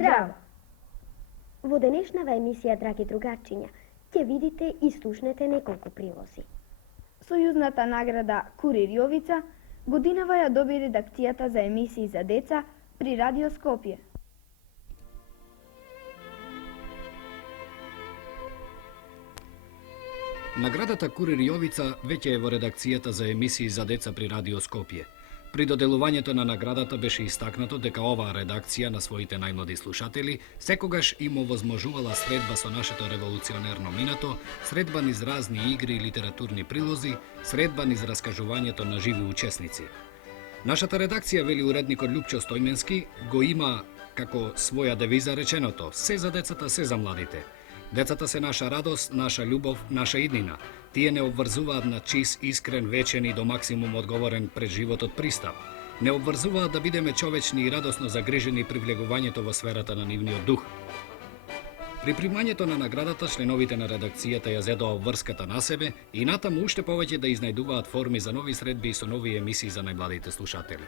Здраво! Во денешнава емисија, драги другарчиња, ќе видите и слушнете неколку прилози. Сојузната награда Курир Јовица годинава ја доби редакцијата за емисии за деца при Радио Скопје. Наградата Курир Јовица веќе е во редакцијата за емисии за деца при Радио Скопје. При доделувањето на наградата беше истакнато дека оваа редакција на своите најмлади слушатели секогаш им овозможувала средба со нашето револуционерно минато, средба низ разни игри и литературни прилози, средба низ раскажувањето на живи учесници. Нашата редакција, вели уредникот Љупчо Стојменски, го има како своја девиза реченото: се за децата, се за младите. Децата се наша радост, наша љубов, наша иднина. Тие не обврзуваат на чист, искрен, вечен и до максимум одговорен пред животот пристап. Не обврзуваат да бидеме човечни и радосно загрижени при влегувањето во сферата на нивниот дух. При примањето на наградата, членовите на редакцијата ја зедоа обврската на себе и натаму уште повеќе да изнајдуваат форми за нови средби и со нови емисии за најмладите слушатели.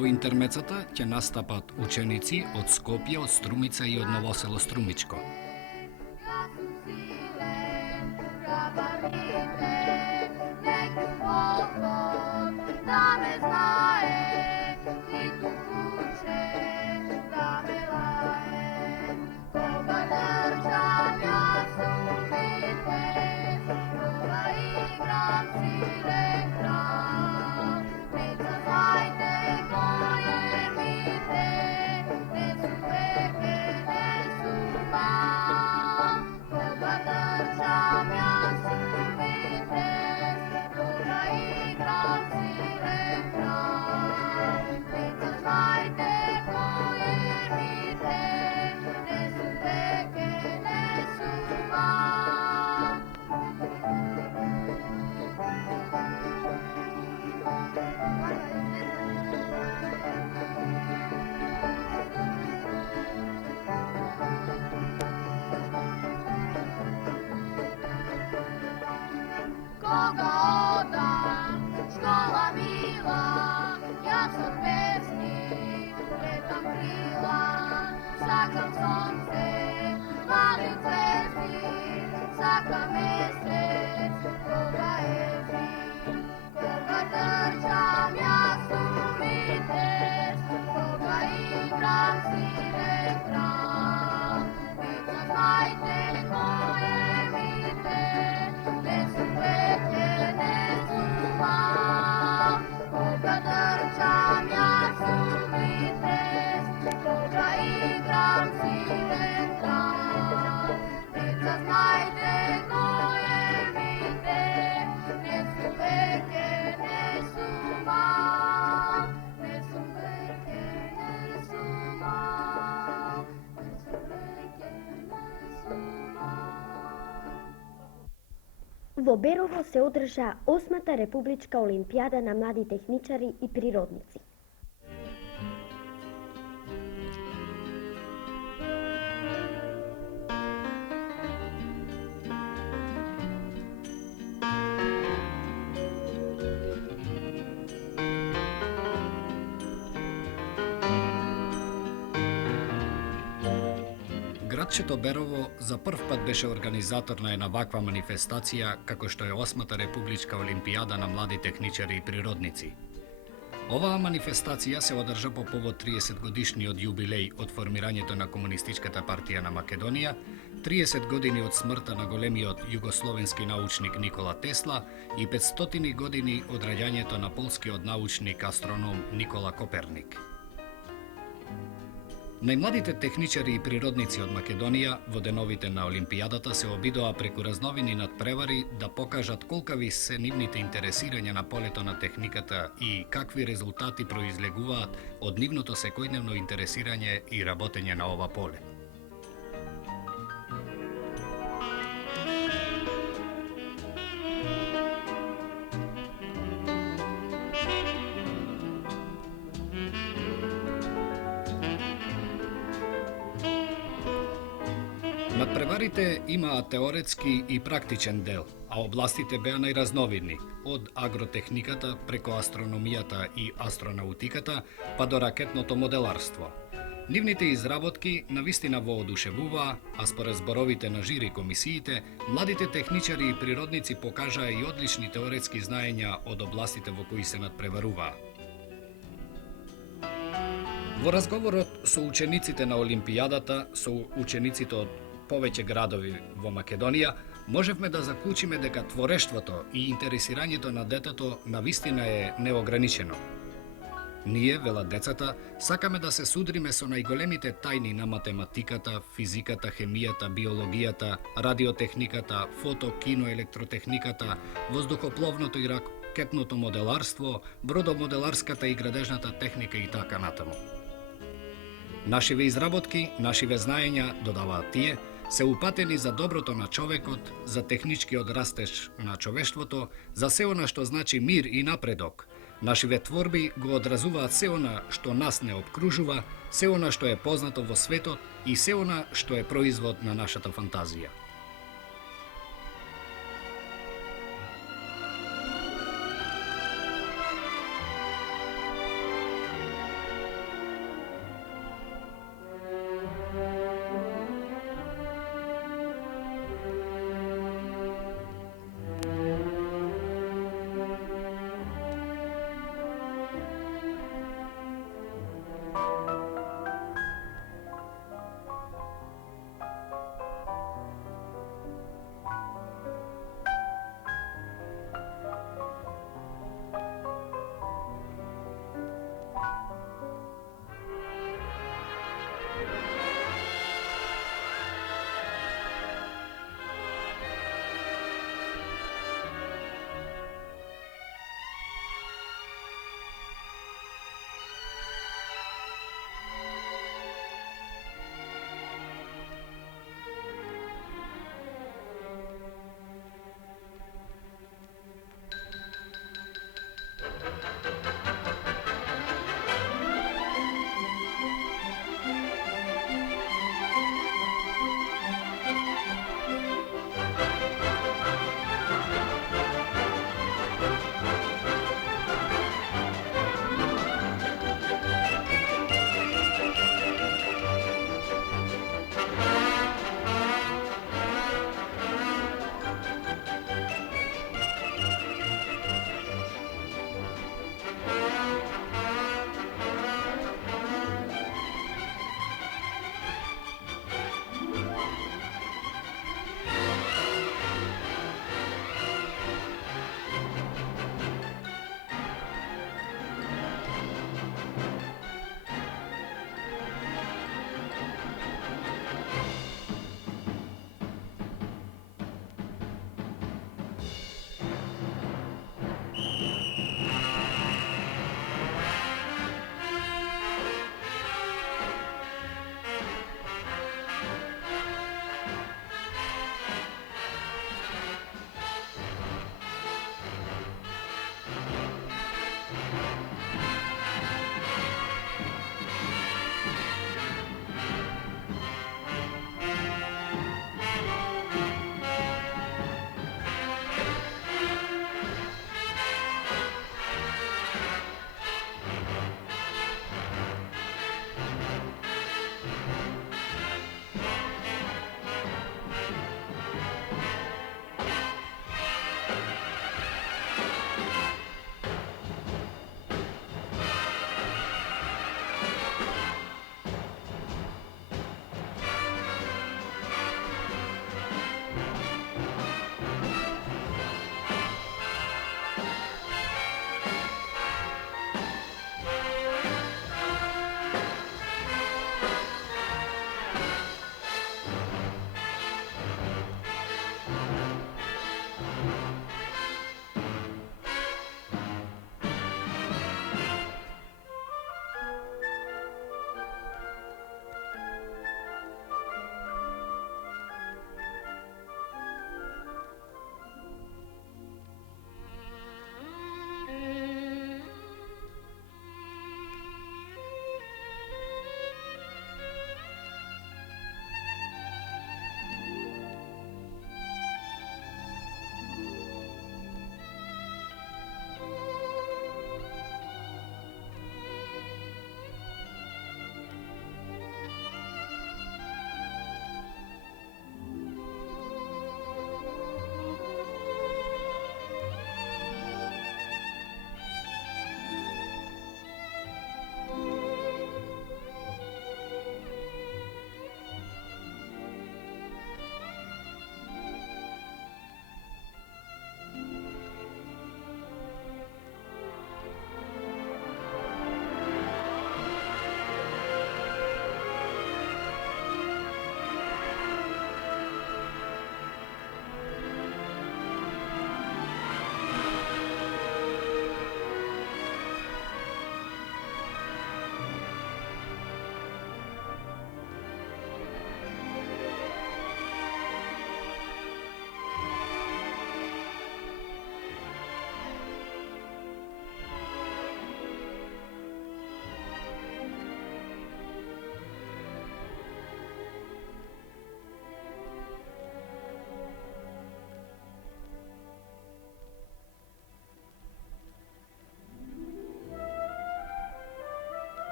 Во интермецата ќе настапат ученици од Скопје, од Струмица и од Новосело Струмичко. Во Берово се одржа 8-та Републичка олимпијада на млади техничари и природници. Градчето Берово за прв пат беше организатор на една ваква манифестација како што е 8-та Републичка олимпијада на млади техничари и природници. Оваа манифестација се одржа по повод 30 годишниот јубилеј од формирањето на Комунистичката партија на Македонија, 30 години од смртта на големиот југословенски научник Никола Тесла и 500 години од раѓањето на полскиот научник астроном Никола Коперник. Најмладите техничари и природници од Македонија во деновите на Олимпијадата се обидоа преку разновини надпревари да покажат колкави се нивните интересирања на полето на техниката и какви резултати произлегуваат од нивното секојдневно интересирање и работење на ова поле. Надпреварите имаат теоретски и практичен дел, а областите беа најразновидни, од агротехниката преко астрономијата и астронаутиката, па до ракетното моделарство. Нивните изработки навистина воодушевуваа, а според зборовите на жири комисиите, младите техничари и природници покажаа и одлични теоретски знаења од областите во кои се надпреваруваа. Во разговорот со учениците на Олимпијадата, со учениците од повеќе градови во Македонија, можевме да заклучиме дека творештвото и интересирањето на детето навистина е неограничено. Ние, велат децата, сакаме да се судриме со најголемите тајни на математиката, физиката, хемијата, биологијата, радиотехниката, фото, кино, електротехниката, воздухопловното и ракетното моделарство, бродомоделарската и градежната техника и така натаму. Нашиве изработки, нашиве знаења, додаваат тие, се упатени за доброто на човекот, за техничкиот растеж на човештвото, за се она што значи мир и напредок. Нашиве творби го одразуваат се она што нас не обкружува, се она што е познато во светот и се она што е производ на нашата фантазија.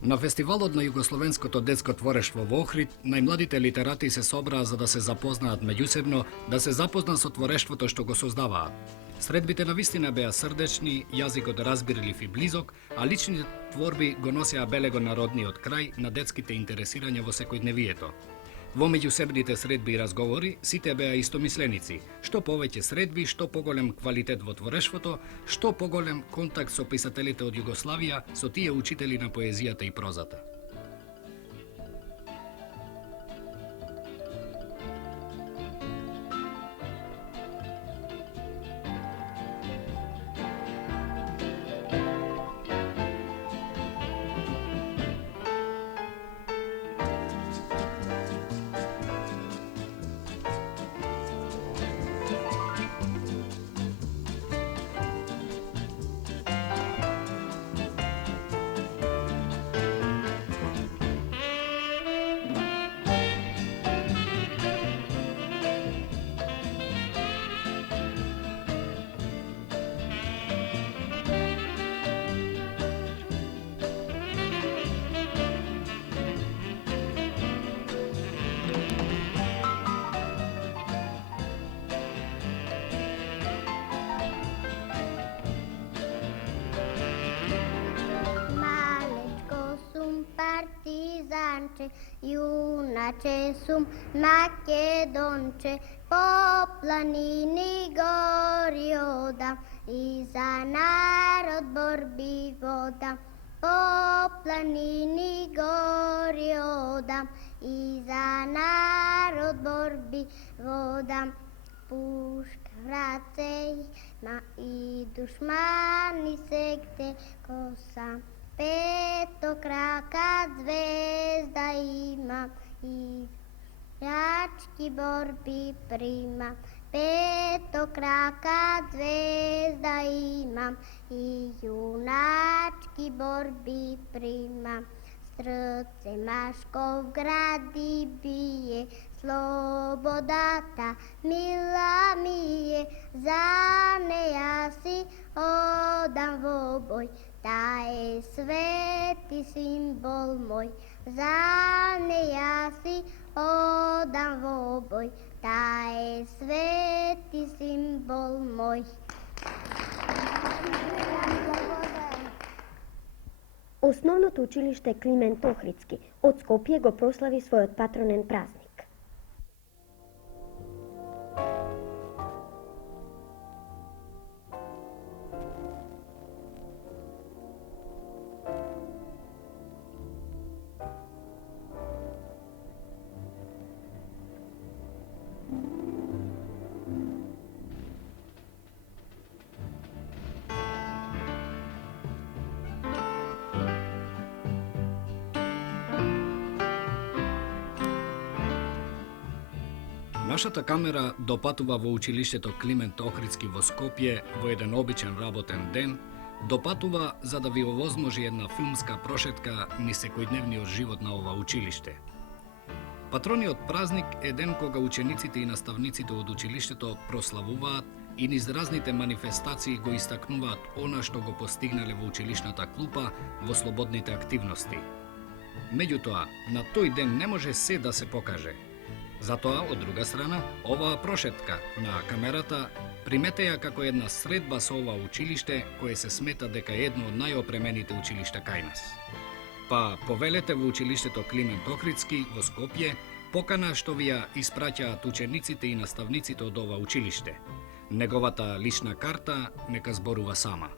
На фестивалот на југословенското детско творештво во Охрид, најмладите литерати се собраа за да се запознаат меѓусебно, да се запознаат со творештвото што го создаваат. Средбите навистина беа срдечни, јазикот разбирлив и близок, а личните творби го носеа белего народниот крај на детските интересирања во секојдневието. Во меѓусебните средби и разговори, сите беа истомисленици. Што повеќе средби, што поголем квалитет во творештвото, што поголем контакт со писателите од Југославија, со тие учители на поезијата и прозата. Junače sum Makedonče, po planini gori oda, i za narod borbi voda. Po planini gori oda, i za narod borbi voda. Puška vracej, ma i dušmani sekte kosa. Petokraka zvezda ima i junački borbi prima. Petokraka zvezda ima i junački borbi prima. Srce Maškov gradi bije, slobodata mila mi je, za ne ja si odam voboj. Ta je sveti simbol moj, za ne ja si odam voboj. Ta je sveti simbol moj. Основното училиште Климент Охридски од Скопје го прослави својот патронен празник. Нашата камера допатува во училиштето Климент Охридски во Скопје во еден обичен работен ден, допатува за да ви овозможи една филмска прошетка низ секојдневниот живот на ова училиште. Патрониот празник е ден кога учениците и наставниците од училиштето прославуваат и низ разните манифестации го истакнуваат она што го постигнале во училишната клупа во слободните активности. Меѓутоа, на тој ден не може се да се покаже. Затоа, од друга страна, оваа прошетка на камерата приметеја како една средба со ова училиште, кое се смета дека е едно од најопремените училишта кај нас. Па повелете во училиштето Климент Охридски во Скопје покана што ви ја испраќаат учениците и наставниците од ова училиште. Неговата лична карта нека зборува сама.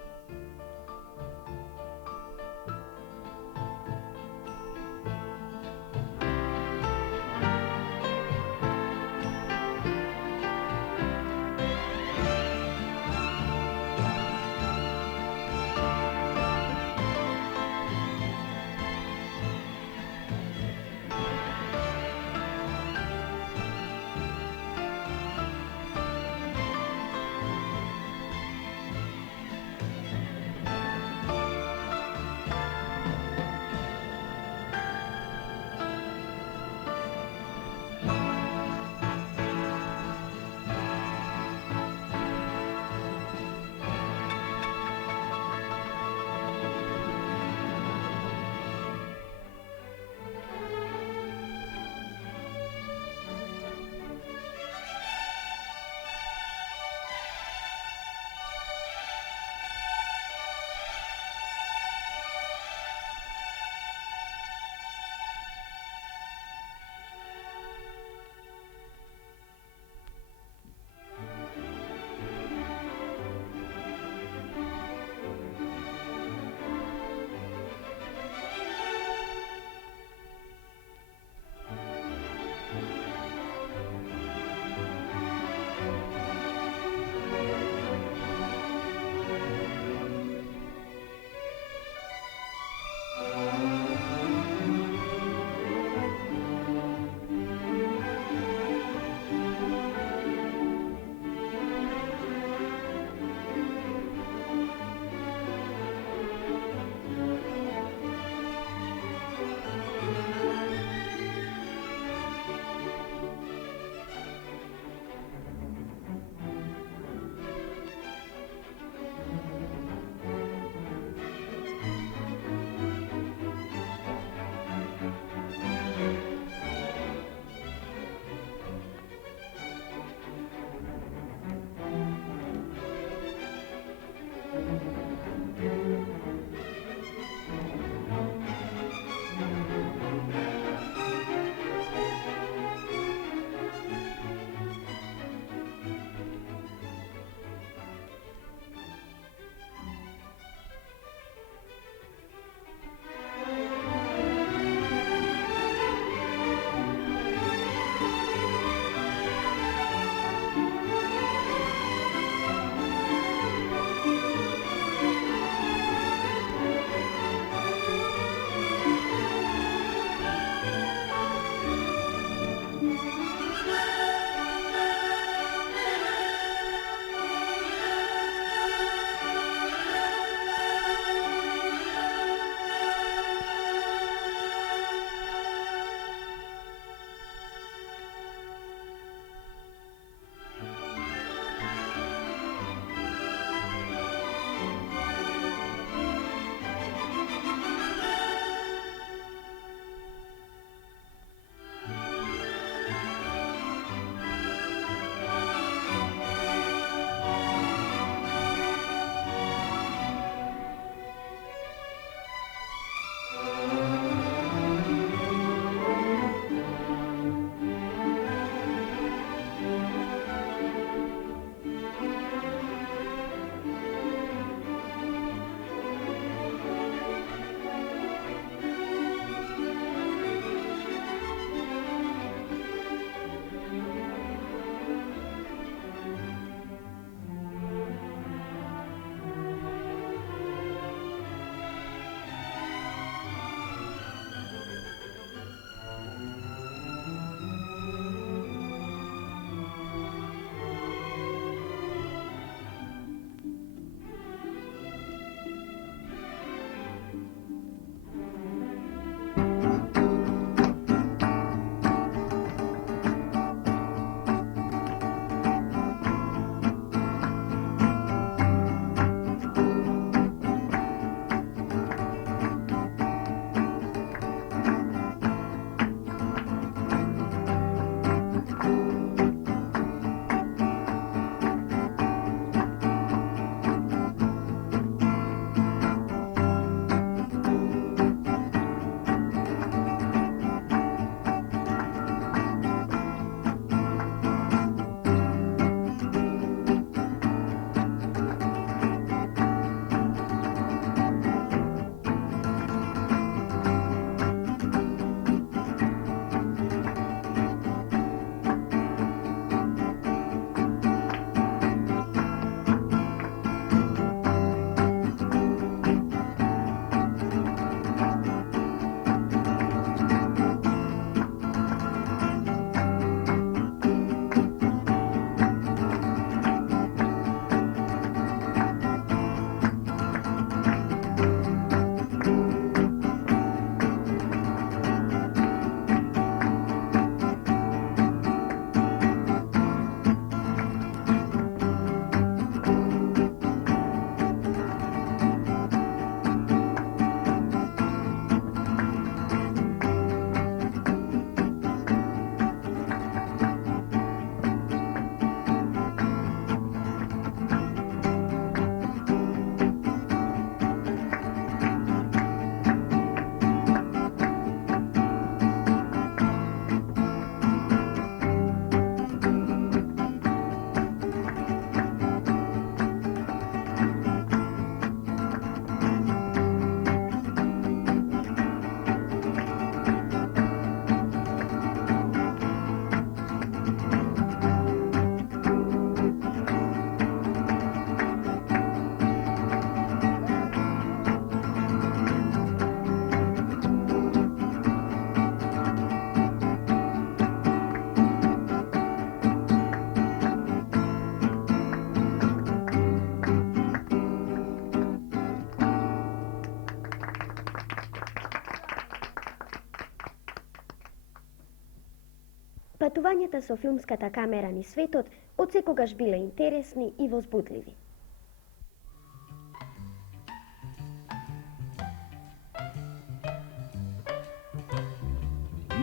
Патувањата со филмската камера низ светот отсекогаш биле интересни и возбудливи.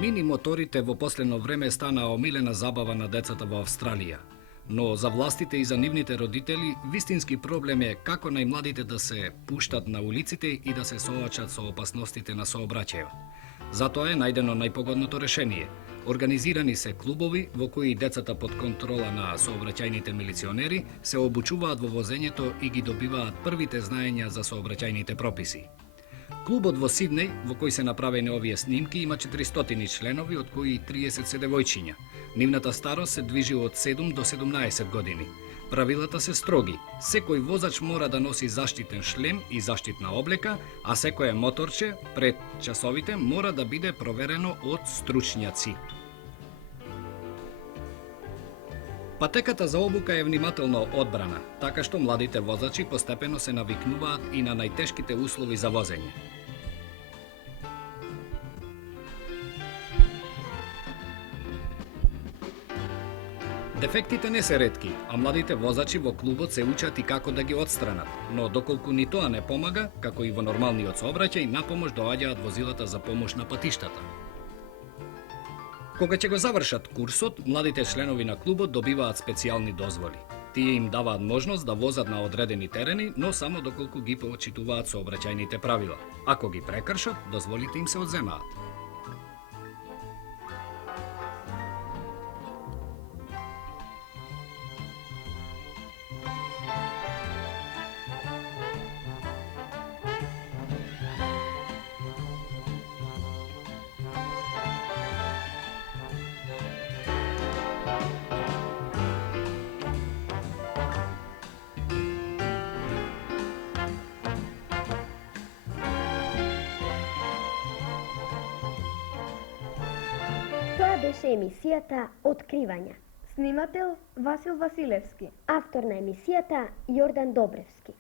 Мини моторите во последно време станаа омилена забава на децата во Австралија. Но за властите и за нивните родители, вистински проблем е како најмладите да се пуштат на улиците и да се соочат со опасностите на сообраќајот. Затоа е најдено најпогодното решение. Организирани се клубови во кои децата под контрола на сообраќајните милиционери се обучуваат во возењето и ги добиваат првите знаења за сообраќајните прописи. Клубот во Сиднеј, во кој се направени овие снимки, има 400 членови, од кои 30 се девојчиња. Нивната старост се движи од 7 до 17 години. Правилата се строги. Секој возач мора да носи заштитен шлем и заштитна облека, а секое моторче пред часовите мора да биде проверено од стручњаци. Патеката за обука е внимателно одбрана, така што младите возачи постепено се навикнуваат и на најтешките услови за возење. Дефектите не се ретки, а младите возачи во клубот се учат и како да ги отстранат, но доколку ни тоа не помага, како и во нормалниот сообраќај, на помош доаѓаат возилата за помош на патиштата. Кога ќе го завршат курсот, младите членови на клубот добиваат специјални дозволи. Тие им даваат можност да возат на одредени терени, но само доколку ги почитуваат сообраќајните правила. Ако ги прекршат, дозволите им се одземаат. Тоа беше емисијата Откривања. Снимател Васил Василевски. Автор на емисијата Јордан Добревски.